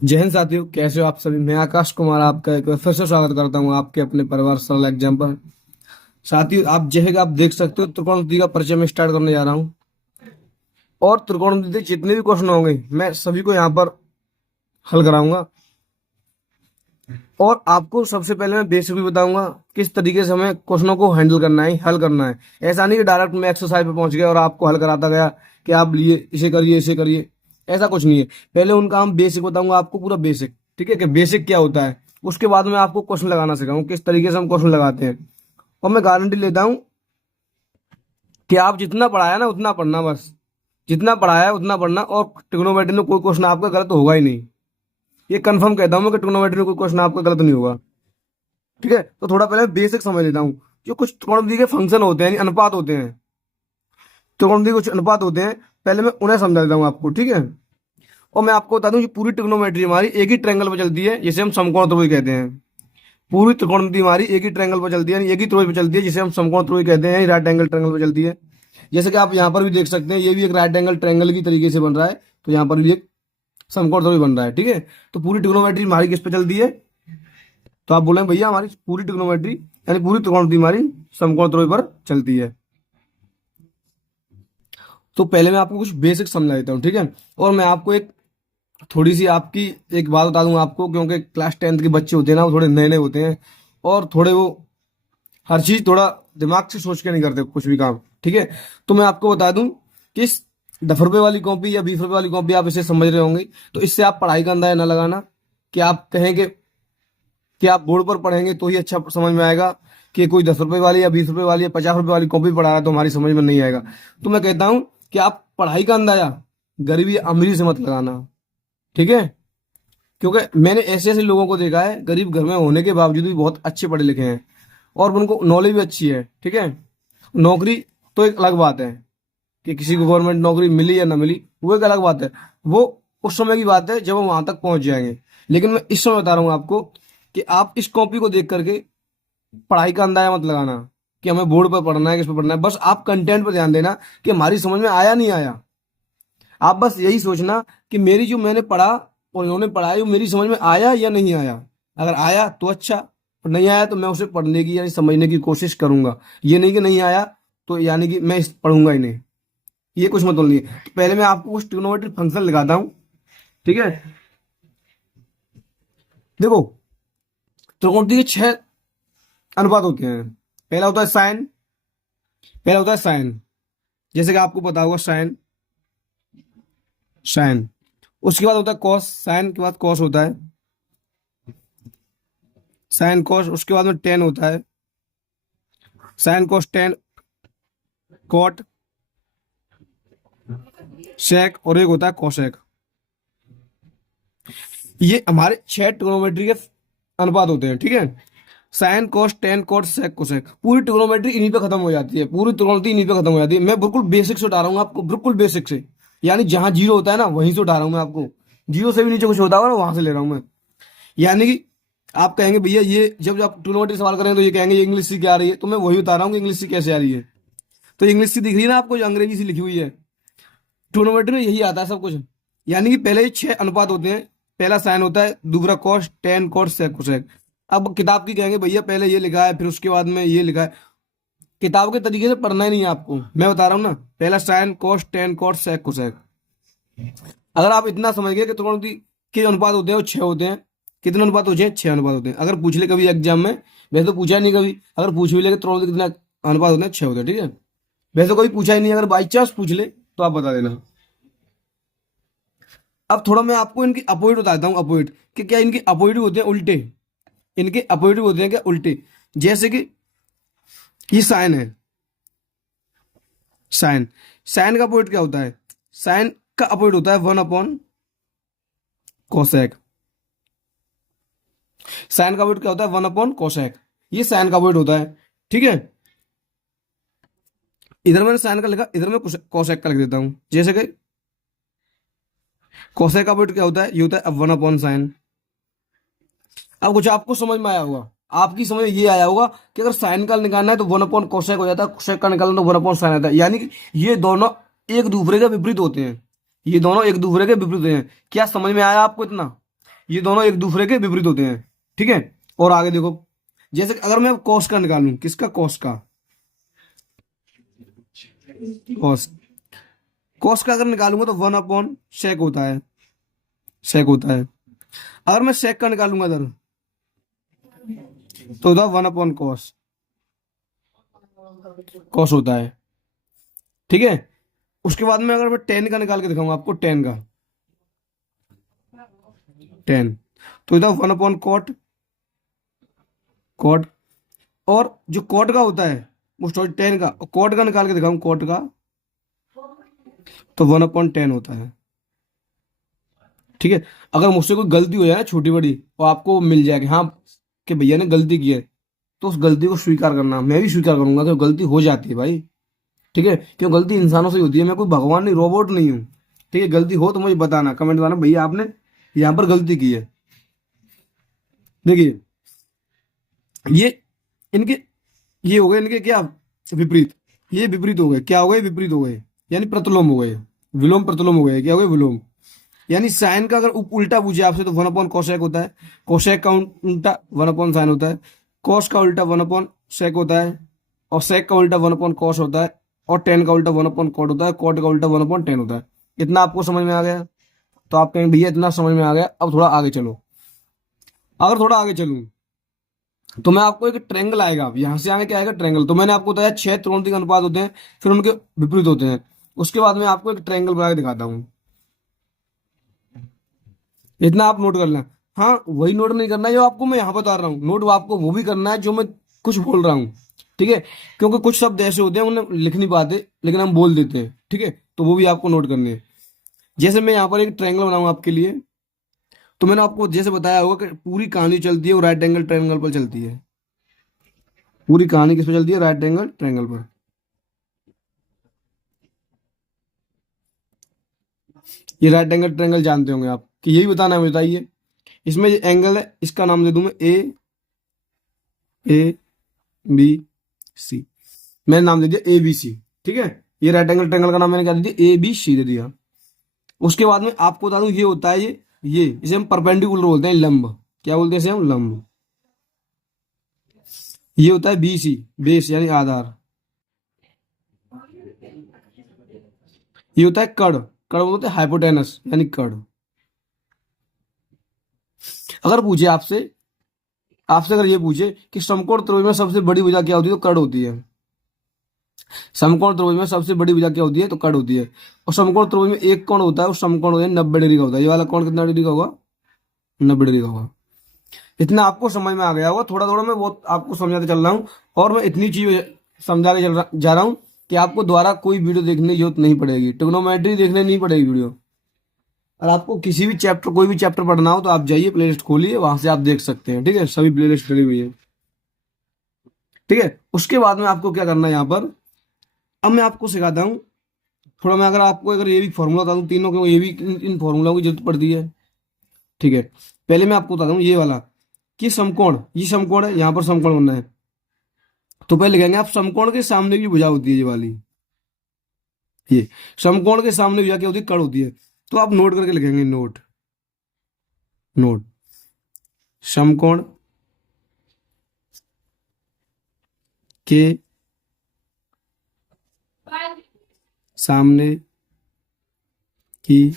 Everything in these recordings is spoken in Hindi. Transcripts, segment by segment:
जय हिंद साथियों, कैसे हो आप सभी। मैं आकाश कुमार आपका एक बार फिर से स्वागत करता हूं आपके अपने परिवार सरल एग्जाम पर। साथियों, आप जैसे कि आप देख सकते हो, त्रिकोणमिति का परिचय मैं स्टार्ट करने जा रहा हूं। और त्रिकोणमिति के जितने भी क्वेश्चन होंगे मैं सभी को यहाँ पर हल कराऊंगा। और आपको सबसे पहले मैं बेसिक भी बताऊंगा किस तरीके से हमें क्वेश्चनों को हैंडल करना है, हल करना है। ऐसा नहीं कि डायरेक्ट मैं एक्सरसाइज पे पहुंच गया और आपको हल कराता गया कि आप लिए इसे करिए इसे करिए। ऐसा कुछ नहीं है। पहले उनका हम बेसिक बताऊंगा आपको, पूरा बेसिक, ठीक है कि बेसिक क्या होता है। उसके बाद में आपको क्वेश्चन लगाना सिखाऊंगा किस तरीके से हम क्वेश्चन लगाते हैं। और मैं गारंटी लेता हूँ कि आप जितना पढ़ाया ना उतना पढ़ना, बस जितना पढ़ाया है उतना पढ़ना। और ट्रिग्नोमेट्री में कोई क्वेश्चन आपका गलत होगा ही नहीं। ये कंफर्म कहता हूँ मैं कि ट्रिग्नोमेट्री में कोई क्वेश्चन आपका गलत नहीं होगा। ठीक है, तो थोड़ा पहले बेसिक समझ लेता हूँ। जो कुछ त्रिकोणमिति के फंक्शन होते हैं, यानी अनुपात होते हैं, त्रिकोणमिति के कुछ अनुपात होते हैं, पहले मैं उन्हें समझा देता हूँ आपको, ठीक है। और मैं आपको बता दूं कि पूरी ट्रिग्नोमेट्री हमारी एक ही ट्रायंगल पर चलती है, जिसे हम समकोण त्रिभुज कहते हैं। पूरी त्रिकोणमिति हमारी एक ही ट्रायंगल पर चलती है, यानी एक ही त्रिभुज पर चलती है, जिसे हम समकोण त्रिभुज कहते हैं, राइट एंगल ट्रायंगल पर चलती है। जैसे कि आप यहाँ पर भी देख सकते हैं, ये भी एक राइट एंगल ट्रायंगल की तरीके से बन रहा है, तो यहाँ पर भी एक समकोण त्रिभुज बन रहा है, ठीक है। तो पूरी ट्रिग्नोमेट्री हमारी किस पे चलती है, तो आप बोले भैया हमारी पूरी ट्रिग्नोमेट्री यानी पूरी त्रिकोणमिति हमारी समकोण त्रिभुज पर चलती है। तो पहले मैं आपको कुछ बेसिक समझा देता हूँ, ठीक है। और मैं आपको एक थोड़ी सी आपकी एक बात बता दूं आपको, क्योंकि क्लास 10th के बच्चे होते हैं ना, वो थोड़े नए नए होते हैं और थोड़े वो हर चीज थोड़ा दिमाग से सोच के नहीं करते कुछ भी काम, ठीक है। तो मैं आपको बता दूं कि इस 10 रुपए वाली कॉपी या 20 रुपए वाली कॉपी आप इसे समझ रहे होंगे, तो इससे आप पढ़ाई का अंदाजा ना लगाना कि आप कहेंगे कि आप बोर्ड पर पढ़ेंगे तो ही अच्छा समझ में आएगा, कि कोई 10 रुपए वाली या 20 रुपए वाली या 50 रुपए वाली कॉपी पढ़ा रहा है तो हमारी समझ में नहीं आएगा। तो मैं कहता हूं कि आप पढ़ाई का अंदाजा गरीबी अमीरी से मत लगाना, ठीक है। क्योंकि मैंने ऐसे ऐसे लोगों को देखा है, गरीब घर में होने के बावजूद भी बहुत अच्छे पढ़े लिखे हैं और उनको नॉलेज भी अच्छी है, ठीक है। नौकरी तो एक अलग बात है कि किसी को गवर्नमेंट नौकरी मिली या ना मिली, वो एक अलग बात है। वो उस समय की बात है जब वो वहां तक पहुंच जाएंगे। लेकिन मैं इस समय बता रहा हूँ आपको कि आप इस कॉपी को देख करके पढ़ाई का अंदाजा मत लगाना कि हमें बोर्ड पर पढ़ना है, किस पर पढ़ना है। बस आप कंटेंट पर ध्यान देना कि हमारी समझ में आया नहीं आया। आप बस यही सोचना कि मेरी जो मैंने पढ़ा और इन्होंने पढ़ाई वो मेरी समझ में आया या नहीं आया। अगर आया तो अच्छा, और नहीं आया तो मैं उसे पढ़ने की यानी समझने की कोशिश करूंगा। ये नहीं कि नहीं आया तो यानी कि मैं पढ़ूंगा ही नहीं, ये कुछ मतलब नहीं है। तो पहले मैं आपको कुछ ट्रिग्नोमेट्री फंक्शन लगाता हूँ, ठीक है। देखो, त्रिकोणमिति के 6 अनुपात होते हैं। पहला होता है साइन, पहला होता है साइन, जैसे कि आपको पता होगा साइन, साइन। उसके बाद होता है कॉस, साइन के बाद कॉस होता है, साइन कॉस। उसके बाद में टेन होता है, साइन कॉस टेन, कॉट, सेक, और एक होता है कोसेक। ये हमारे 6 ट्रिग्नोमेट्री के अनुपात होते हैं, ठीक है। Sine cos tan cot sec cosec, पूरी ट्रिग्नोमेट्री इन्हीं पे खत्म हो जाती है, पूरी ट्रिग्नोमेट्री इन्हीं पे खत्म हो जाती है। मैं बिल्कुल बेसिक से उठा रहा हूँ आपको, बिल्कुल बेसिक से, यानी जहां जीरो होता है ना वहीं से उठा रहा हूँ मैं आपको। जीरो से भी नीचे कुछ होता होगा ना, वहां से ले रहा हूँ मैं। यानी कि आप कहेंगे भैया ये जब आप ट्रिग्नोमेट्री सवाल करेंगे तो ये कहेंगे ये इंग्लिश सी क्या आ रही है, तो मैं वही बता रहा हूँ कि इंग्लिश सी कैसे आ रही है। तो इंग्लिश सी दिख रही है ना आपको, जो अंग्रेजी सी लिखी हुई है, ट्रिग्नोमेट्री में यही आता है सब कुछ। यानी कि पहले ही 6 अनुपात होते हैं। पहला साइन होता है, दूसरा cos tan cot sec cosec. अब किताब की कहेंगे भैया पहले ये लिखा है फिर उसके बाद में ये लिखा है, किताब के तरीके से पढ़ना ही नहीं है आपको। मैं बता रहा हूँ ना, पहला sine cos tan cot sec cosec. अगर आप इतना समझ गए कि त्रिकोणमिति के अनुपात होते हैं वो 6 होते हैं, कितने अनुपात होते हैं, 6 अनुपात होते हैं। अगर पूछ ले कभी एग्जाम में, वैसे तो पूछा नहीं कभी, अगर पूछ भी ले त्रिकोणमिति कितना अनुपात होते हैं, 6 होते हैं, ठीक है। वैसे कोई पूछा ही नहीं, अगर बाई चांस पूछ ले तो आप बता देना। अब थोड़ा मैं आपको इनकी अपोजिट बताता हूँ, अपोजिट कि क्या इनके अपोजिट होते हैं, उल्टे। इनके अपोजिट होते हैं क्या, उल्टे। जैसे कि ये साइन है, साइन, साइन का अपोजिट क्या होता है, साइन का अपोजिट होता है 1 अपॉन कोसेक। साइन का अपोजिट क्या होता है, 1 अपॉन कोसेक। ये साइन का अपोजिट होता है, ठीक है। इधर मैंने साइन का लिखा, इधर मैं कोसेक का लिख देता हूं। जैसे कि कोसेक का अपोजिट क्या होता है, ये होता है 1 अपॉन साइन। अब कुछ आपको समझ में आया होगा, आपकी समझ में ये आया होगा कि अगर साइन का निकालना है तो 1 अपॉन कोसेक हो जाता है, कोसेक का निकालना तो 1 अपॉन साइन आता है। यानी कि ये दोनों एक दूसरे के विपरीत होते हैं, ये दोनों एक दूसरे के विपरीत होते हैं। क्या समझ में आया आपको इतना, ये दोनों एक दूसरे के विपरीत होते हैं, ठीक है। और आगे देखो, जैसे अगर मैं कॉस का निकालूं, किसका, कॉस का, कॉस, कॉस का अगर निकालूंगा तो 1 अपॉन सेक होता है, सेक होता है। अगर मैं सेक का निकालूंगा इधर तो होता है 1 अपॉन कॉस, कॉस होता है, ठीक है। उसके बाद में अगर मैं टेन का निकाल के दिखाऊंगा आपको, टेन का, टेन, तो इधर 1 अपॉन कॉट, कॉट। और जो कॉट का होता है वो सॉरी टेन का, कॉट का निकाल के दिखाऊं, कॉट का, तो 1 अपॉन 10 होता है, ठीक है। अगर मुझसे कोई गलती हो जाए ना छोटी बड़ी, और आपको मिल जाए कि हाँ कि भैया ने गलती की है, तो उस गलती को स्वीकार करना, मैं भी स्वीकार करूंगा कि गलती हो जाती है भाई, ठीक है। क्यों, गलती इंसानों से ही होती है, मैं कोई भगवान नहीं, रोबोट नहीं हूँ, ठीक है। गलती हो तो मुझे बताना, कमेंट बताना भैया आपने यहाँ पर गलती की है। देखिए, ये इनके, ये हो गए इनके क्या, विपरीत, ये विपरीत हो गए, क्या हो गए, विपरीत हो गए, यानी प्रतिलोम हो गए, विलोम प्रतिलोम हो गए, क्या हो गए, विलोम। यानी साइन का अगर उल्टा पूछे आपसे तो 1 अपॉन कोसेक होता है, कोसेक का उल्टा 1 अपॉन साइन होता है, कॉस का उल्टा 1 अपॉन सेक होता है, और सेक का उल्टा 1 अपॉन कॉस होता है, और टेन का उल्टा 1 अपॉन कॉट होता है, कॉट का उल्टा 1 अपॉन 10 होता है। इतना आपको समझ में आ गया? तो आप कहेंगे भैया इतना समझ में आ गया, अब थोड़ा आगे चलो। अगर थोड़ा आगे चलूं तो मैं आपको एक ट्रेंगल आएगा, अब यहां से आगे क्या आएगा, ट्रेंगल। तो मैंने आपको बताया 6 त्रिकोणमिति के अनुपात होते हैं, फिर उनके विपरीत होते हैं। उसके बाद मैं आपको एक ट्रेंगल बना के दिखाता हूँ, इतना आप नोट कर लें। हाँ, वही नोट नहीं करना है जो आपको मैं यहाँ बता रहा हूँ, नोट वो आपको वो भी करना है जो मैं कुछ बोल रहा हूँ, ठीक है। क्योंकि कुछ शब्द ऐसे होते हैं उन्हें लिख नहीं पाते लेकिन हम बोल देते हैं, ठीक है। तो वो भी आपको नोट करने हैं। जैसे मैं यहाँ पर एक ट्रायंगल बनाऊँ आपके लिए, तो मैंने आपको जैसे बताया होगा कि पूरी कहानी चलती है वो राइट एंगल ट्रायंगल पर चलती है। पूरी कहानी किस पे चलती है, राइट एंगल ट्रायंगल पर। ये राइट एंगल ट्रायंगल जानते होंगे आप, कि यही बताना है, बताइए। इसमें जो एंगल है इसका नाम दे दूं मैं ए बी सी, मैंने नाम दे दिया ए बी सी, ठीक है। ये राइट एंगल ट्रायंगल का नाम मैंने क्या दे दिया, ए बी सी दे दिया। उसके बाद में आपको बता दूं ये होता है ये इसे हम परपेंडिकुलर बोलते हैं, लंब। क्या बोलते हैं इसे हम, लंब। ये होता है बी सी, बेस यानी आधार। ये होता है कड़, कड़ बोलते हैं हाइपोटेनस यानी कड़। अगर पूछे आपसे, आपसे अगर ये पूछे कि समकोण त्रिभुज में सबसे बड़ी भुजा क्या होती है, तो कड़ होती है। समकोण त्रिभुज में सबसे बड़ी भुजा क्या होती है, तो कड़ होती है। और समकोण त्रिभुज में एक कोण होता है, उस समकोण होता है 90 डिग्री का होता है। ये वाला कोण कितना डिग्री का होगा, 90 डिग्री का होगा। इतना आपको समझ में आ गया होगा, थोड़ा थोड़ा मैं बहुत आपको समझाते चल रहा हूँ। और मैं इतनी चीज समझाने जा रहा हूँ कि आपको दोबारा कोई वीडियो देखने की जरूरत नहीं पड़ेगी, ट्रिग्नोमेट्री देखने नहीं पड़ेगी वीडियो। और आपको किसी भी चैप्टर, कोई भी चैप्टर पढ़ना हो तो आप जाइए, प्लेलिस्ट खोलिए, वहां से आप देख सकते हैं, ठीक है। सभी प्लेलिस्ट डली हुई है, ठीक है। उसके बाद में आपको क्या करना है यहाँ पर, अब मैं आपको सिखाता हूँ थोड़ा। मैं अगर आपको अगर ये भी फॉर्मूला बता दूँ तीनों के, ये भी इन फॉर्मूलाओं की जरूरत पड़ती है, ठीक है। पहले मैं आपको बता दूँ ये वाला, कि समकोण, ये समकोण है, यहाँ पर समकोण बनना है। तो पहले लिखेंगे आप, समकोण के सामने की भुजा होती है ये वाली, ये समकोण के सामने भुजा क्या होती है, कड़ होती है। तो आप नोट करके लिखेंगे, नोट, नोट, समकोण के सामने की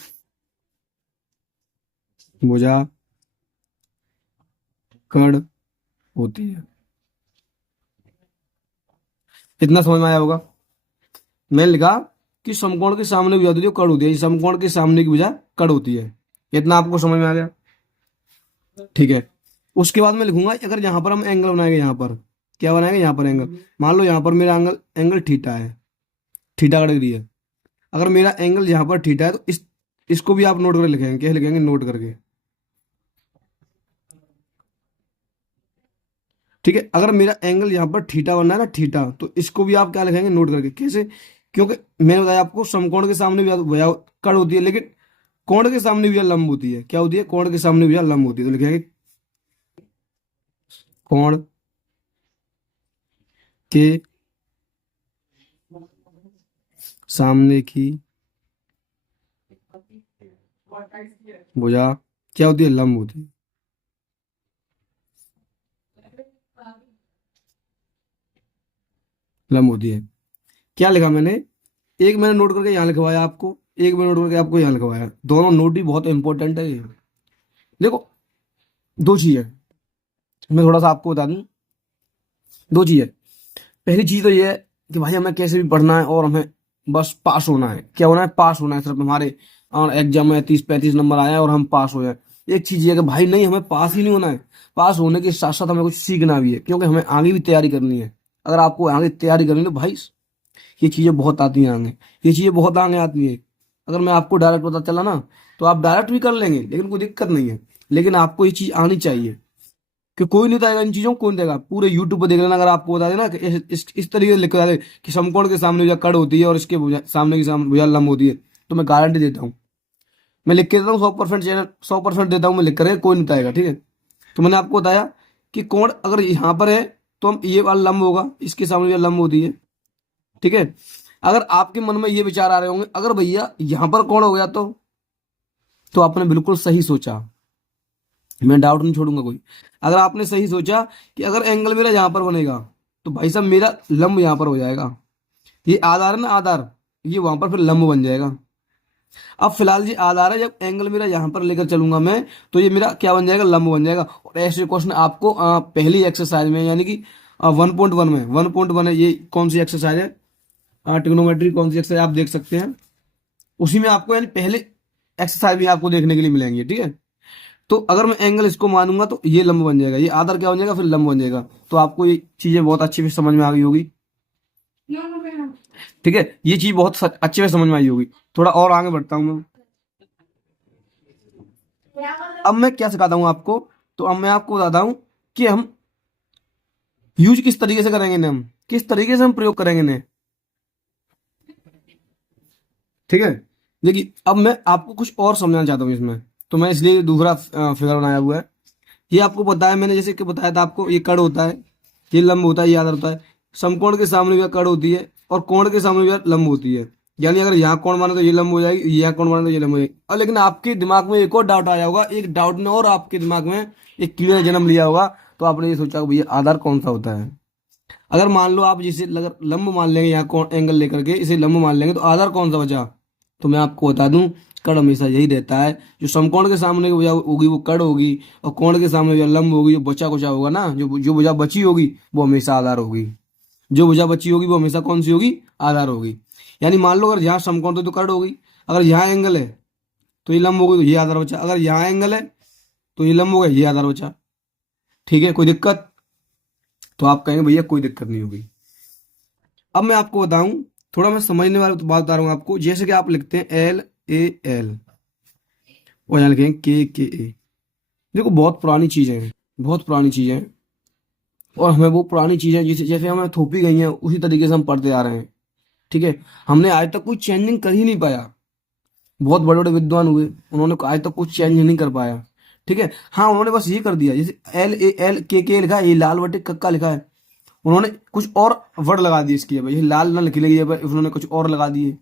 भुजा कड़ होती है। इतना समझ में आया होगा। मैंने लिखा कि समकोण के सामने भुजा होती है, कड़ होती है, समकोण के सामने की भुजा कड़ होती है। इतना आपको समझ में आ गया, ठीक है। उसके बाद मैं लिखूंगा, अगर यहाँ पर हम एंगल बनाएंगे, यहाँ पर क्या बनाएंगे, यहाँ पर एंगल, मान लो यहाँ पर मेरा एंगल एंगल थीटा है, थीटा का डिग्री है। अगर मेरा एंगल यहाँ पर थीटा है तो इसको भी आप नोट करके लिखेंगे, क्या लिखेंगे, नोट करके, ठीक है। अगर मेरा एंगल यहाँ पर थीटा बनना है ना, थीटा, तो इसको भी आप क्या लिखेंगे, नोट करके। कैसे, क्योंकि मैंने बताया आपको समकोण के सामने भी भुजा कड़ होती है, लेकिन कोण के सामने भी लंब होती है। क्या होती है, कोण के सामने भी लंब होती है। तो लिखेंगे कोण के सामने की भुजा क्या होती है? लंब होती है। लंब होती है। क्या लिखा मैंने? एक मैंने नोट करके यहाँ लिखवाया आपको, एक मैंने नोट करके आपको यहाँ लिखवाया, दोनों नोट भी बहुत इंपॉर्टेंट है ये। देखो, दो चीज है, मैं थोड़ा सा आपको बता दूं। दो चीज है। पहली चीज तो ये है कि भाई हमें कैसे भी पढ़ना है और हमें बस पास होना है। क्या होना है? पास होना है। सिर्फ हमारे एग्जाम में 30-35 नंबर आए और हम पास हो जाए। एक चीज ये है कि भाई नहीं, हमें पास ही नहीं होना है, पास होने के साथ साथ हमें कुछ सीखना भी है, क्योंकि हमें आगे भी तैयारी करनी है। अगर आपको आगे तैयारी करनी है तो भाई ये चीजें बहुत आती हैं आगे, ये चीजें बहुत आगे आती हैं। अगर मैं आपको डायरेक्ट पता चला ना, तो आप डायरेक्ट भी कर लेंगे, लेकिन कोई दिक्कत नहीं है। लेकिन आपको ये चीज आनी चाहिए कि कोई नहीं बताएगा इन चीजों को, कौन देगा? पूरे यूट्यूब पर देख लेना। अगर आपको बता देना कि इस तरीके से लिख दे कि समकोण के सामने भुजा कड़ होती है और इसके सामने की सामने भुजा लंब होती है, तो मैं गारंटी देता हूँ, मैं लिख के देता हूँ 100% चैनल, 100% देता हूँ मैं लिख कर, कोई नहीं बताएगा। ठीक है? तो मैंने आपको बताया कि कोण अगर यहाँ पर है तो हम ये वाला लंब होगा, इसके सामने भुजा लंब होती है। ठीक है? अगर आपके मन में ये विचार आ रहे होंगे अगर भैया यहाँ पर कोण हो गया तो आपने बिल्कुल सही सोचा, मैं डाउट नहीं छोड़ूंगा कोई। अगर आपने सही सोचा कि अगर एंगल मेरा यहाँ पर बनेगा तो भाई साहब मेरा लंब यहाँ पर हो जाएगा। ये आधार है ना, आधार, ये वहां पर फिर लंब बन जाएगा। अब फिलहाल जी आधार है, जब एंगल मेरा यहाँ पर लेकर चलूंगा मैं, तो ये मेरा क्या बन जाएगा? लंब बन जाएगा। और ऐसे क्वेश्चन आपको पहली एक्सरसाइज में, यानी कि 1.1 में, 1.1 है, ये कौन सी एक्सरसाइज है? ट्रिग्नोमेट्री कौन सी एक्सरसाइज आप देख सकते हैं, उसी में आपको यानी पहले एक्सरसाइज भी आपको देखने के लिए मिलेंगे। ठीक है? तो अगर मैं एंगल इसको मानूंगा तो ये लंब बन जाएगा, ये आधार क्या बन जाएगा? फिर लंब बन जाएगा। तो आपको ये चीजें बहुत अच्छी से समझ में आ गई होगी। ठीक है? ये चीज बहुत अच्छे से समझ में आई होगी। थोड़ा और आगे बढ़ता हूँ मैं। अब मैं क्या सिखाता हूँ आपको, तो अब मैं आपको बताता हूँ कि हम यूज किस तरीके से करेंगे इन्हें, हम किस तरीके से हम प्रयोग करेंगे इन्हें। ठीक है? देखिए, अब मैं आपको कुछ और समझाना चाहता हूँ इसमें, तो मैं इसलिए दूसरा फिगर बनाया हुआ है। ये आपको पता है, मैंने जैसे कि बताया था आपको, ये कड़ होता है, ये लंब होता है, ये आधार होता है। समकोण के सामने भी कड़ होती है और कोण के सामने भी लंब होती है। यानी अगर यहाँ कोण माने तो ये लंब हो जाएगी, यहाँ कोण माने तो ये लंब हो जाएगी। और लेकिन आपके दिमाग में एक और डाउट आया होगा, एक डाउट ने और आपके दिमाग में एक कीड़े ने जन्म लिया होगा। तो आपने ये सोचा कि भैया आधार कौन सा होता है? अगर मान लो आप जिसे लंब मान लेंगे, यहाँ कोण एंगल लेकर के इसे लंब मान लेंगे, तो आधार कौन सा बचा? तो मैं आपको बता दूं, कड़ हमेशा यही रहता है, जो समकोण के सामने की भुजा होगी वो कड़ होगी, और कोण के सामने जो लंब होगी, जो बचा कुचा होगा ना, जो भुजा बची होगी वो हमेशा आधार होगी। जो भुजा बची होगी वो हमेशा कौन सी होगी? आधार होगी। यानी मान लो अगर यहाँ समकोण तो कड़ होगी, अगर यहाँ एंगल है तो ये लंब होगी, तो ये आधार बचा। अगर यहाँ एंगल है तो ये लंब हो गया, ये आधार बचा। ठीक है? कोई दिक्कत? तो आप कहेंगे भैया कोई दिक्कत नहीं होगी। अब मैं आपको बताऊं, थोड़ा मैं समझने वाला बात बता रहा हूँ आपको। जैसे कि आप लिखते हैं LAL और यहाँ लिखेंगे KKA। देखो, बहुत पुरानी चीजें हैं, बहुत पुरानी चीजें हैं, और हमें वो पुरानी चीजें जैसे जैसे हमें थोपी गई हैं उसी तरीके से हम पढ़ते आ रहे हैं। ठीक है? हमने आज तक कोई चेंजिंग कर ही नहीं पाया। बहुत बड़े बड़े विद्वान हुए, उन्होंने आज तक कुछ चेंज नहीं कर पाया। ठीक है? हाँ, उन्होंने बस ये कर दिया, जैसे LAL लिखा है, ये लाल बटे कक्का लिखा है, उन्होंने कुछ और वर्ड लगा दिए इसकी जगह, ये लाल ना लिखने की जगह उन्होंने कुछ और लगा दिए।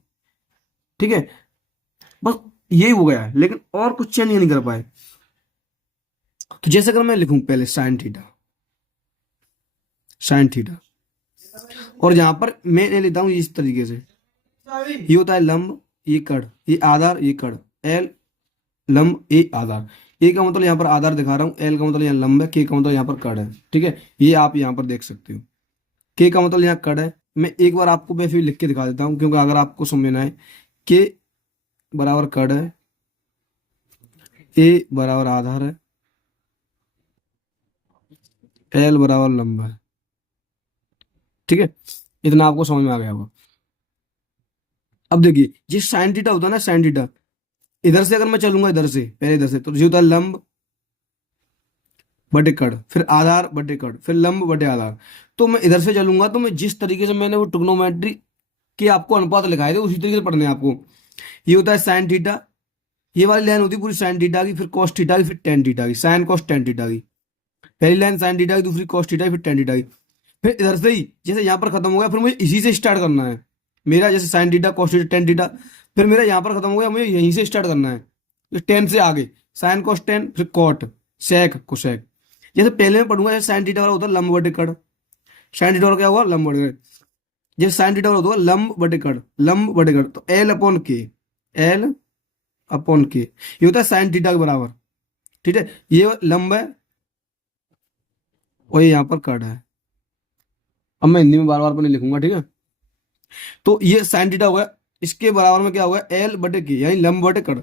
ठीक है? बस यही हो गया है, लेकिन और कुछ चेंज नहीं कर पाए। तो जैसे अगर मैं लिखूं पहले साइन थीटा, साइन थीटा, और यहां पर मैं लेता हूं इस तरीके से, ये होता है लंब, ये कड़, ये आधार, ये कड़, एल लंब ए आधार। ए का मतलब यहाँ पर आधार दिखा रहा हूँ, एल का मतलब यहाँ लंब है, के का मतलब यहाँ पर कड़ है। ठीक है? ये आप यहाँ पर देख सकते हो, के का मतलब यहाँ कड़ है। मैं एक बार आपको मैं फिर लिख के दिखा देता हूँ, क्योंकि अगर आपको समझना है, के बराबर कड़ है, ए बराबर आधार है, एल बराबर लंब है। ठीक है? इतना आपको समझ में आ गया होगा। अब देखिए, जिस साइन थीटा होता है ना, साइन थीटा, इधर से अगर मैं चलूंगा, इधर से पहले इधर से, तो जो होता है लंब बटे कड़, फिर आधार बटे कड़, फिर लंब बटे आधार। तो मैं इधर से चलूंगा तो मैं जिस तरीके से मैंने वो ट्रिग्नोमेट्री के आपको अनुपात लिखाए थे उसी तरीके से पढ़ने हैं आपको। ये होता है साइन थीटा, ये वाली लाइन होती है पूरी साइन थीटा की, फिर कॉस थीटा की, फिर टेन थीटा की, साइन कॉस टेन थीटा की। पहली लाइन साइन थीटा की, दूसरी कॉस थीटा की, फिर टेन थीटा की। फिर इधर से ही जैसे यहाँ पर खत्म हो गया, फिर मुझे इसी से स्टार्ट करना है। मेरा जैसे sine theta, cos theta, tan theta, फिर मेरा यहाँ पर खत्म हो गया, मुझे यहीं से स्टार्ट करना है। टेन से आगे, साइन कॉस टेन, फिर कॉट, सेक, कोसेक। जैसे पहले में पढ़ूंगा, जैसे साइन थीटा वाला होता है लंब बटे कड़, साइन थीटा वाला क्या हुआ, लंब बटे कड़। जैसे साइन थीटा वाला होता है लंब बटे कड़, लंब बटे कड़, तो एल अपॉन के, एल अपॉन के, ये होता है साइन थीटा के बराबर। ठीक है, ये लंब है और ये यहाँ पर कड़ है। अब मैं हिंदी में बार बार पर नहीं लिखूंगा, ठीक है। तो ये साइन थीटा हो गया, इसके बराबर में क्या होगा, एल बटे के, यानी लंब बटे कड़।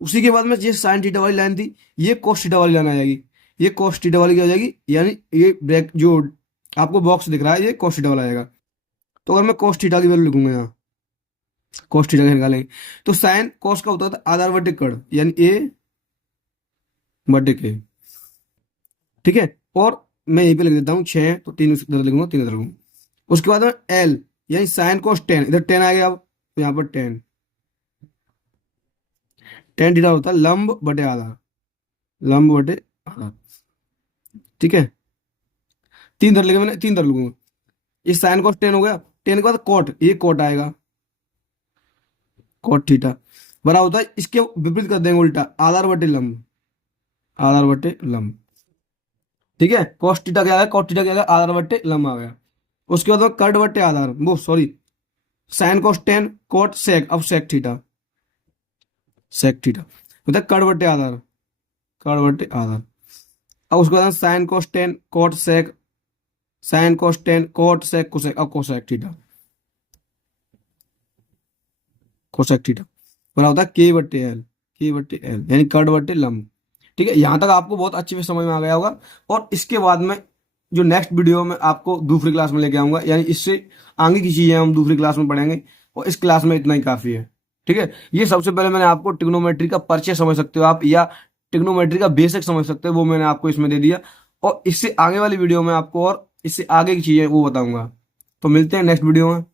उसी के बाद में ये साइन थीटा वाली लाइन थी, ये कोस थीटा वाली लाइन आ जाएगी, ये कोस थीटा वाली क्या हो जाएगी, यानी ये ब्रैक जो आपको बॉक्स दिख रहा है ये कोस थीटा वाला आएगा। तो अगर मैं कोस थीटा की वैल्यू लिखूंगा यहाँ, कोस थीटा का निकालेंगे, तो साइन कोस का होता था आधार बटे कड़, यानी ए बटे के। ठीक है, और मैं यहीं पे लिख देता हूँ 6, तो 3 इधर लिखूंगा, 3 इधर लिखूंगा। उसके बाद में एल, यानी साइन कोस 10, इधर 10 आ गया, अब तो यहाँ पर 10, 10 थीटा होता है लंब बटे आधार, लंब बटे आधार। ठीक है, 3 इधर लिखा मैंने, 3 इधर लिखूंगा। ये साइन कोस 10 हो गया, 10 के बाद कॉट, ये कॉट आएगा, कॉट थीटा बराबर होता है, इसके विपरीत कर देंगे उल्टा, आधार बटे लंब, आधार बटे लंब। ठीक है, कॉस थीटा क्या आ गया, कॉट थीटा क्या आ गया, आधार बटे लंब आ गया। उसके बाद कर्ड बटे आधार, वो sorry, sine cos 10 cot sec, अब सेक थीटा, सेक थीटा मतलब कर्ड बटे आधार, कर्ड बटे आधार। अब उसके बाद sine cos 10 cot sec, sine cos 10 cot sec cosec, अब कोसेक थीटा, कोसेक थीटा बराबर होता है के बटे एल, के बटे एल, यानी कर्ड बटे लंब। ठीक है, यहां तक आपको बहुत अच्छे से समझ में आ गया होगा। और इसके बाद में जो नेक्स्ट वीडियो में आपको दूसरी क्लास में लेके आऊंगा, यानी इससे आगे की चीजें हम दूसरी क्लास में पढ़ेंगे, और इस क्लास में इतना ही काफी है। ठीक है, ये सबसे पहले मैंने आपको ट्रिग्नोमेट्री का परिचय समझ सकते हो आप, या ट्रिग्नोमेट्री का बेसिक समझ सकते हो, वो मैंने आपको इसमें दे दिया। और इससे आगे वाली वीडियो में आपको और इससे आगे की चीजें वो बताऊंगा। तो मिलते हैं नेक्स्ट वीडियो में।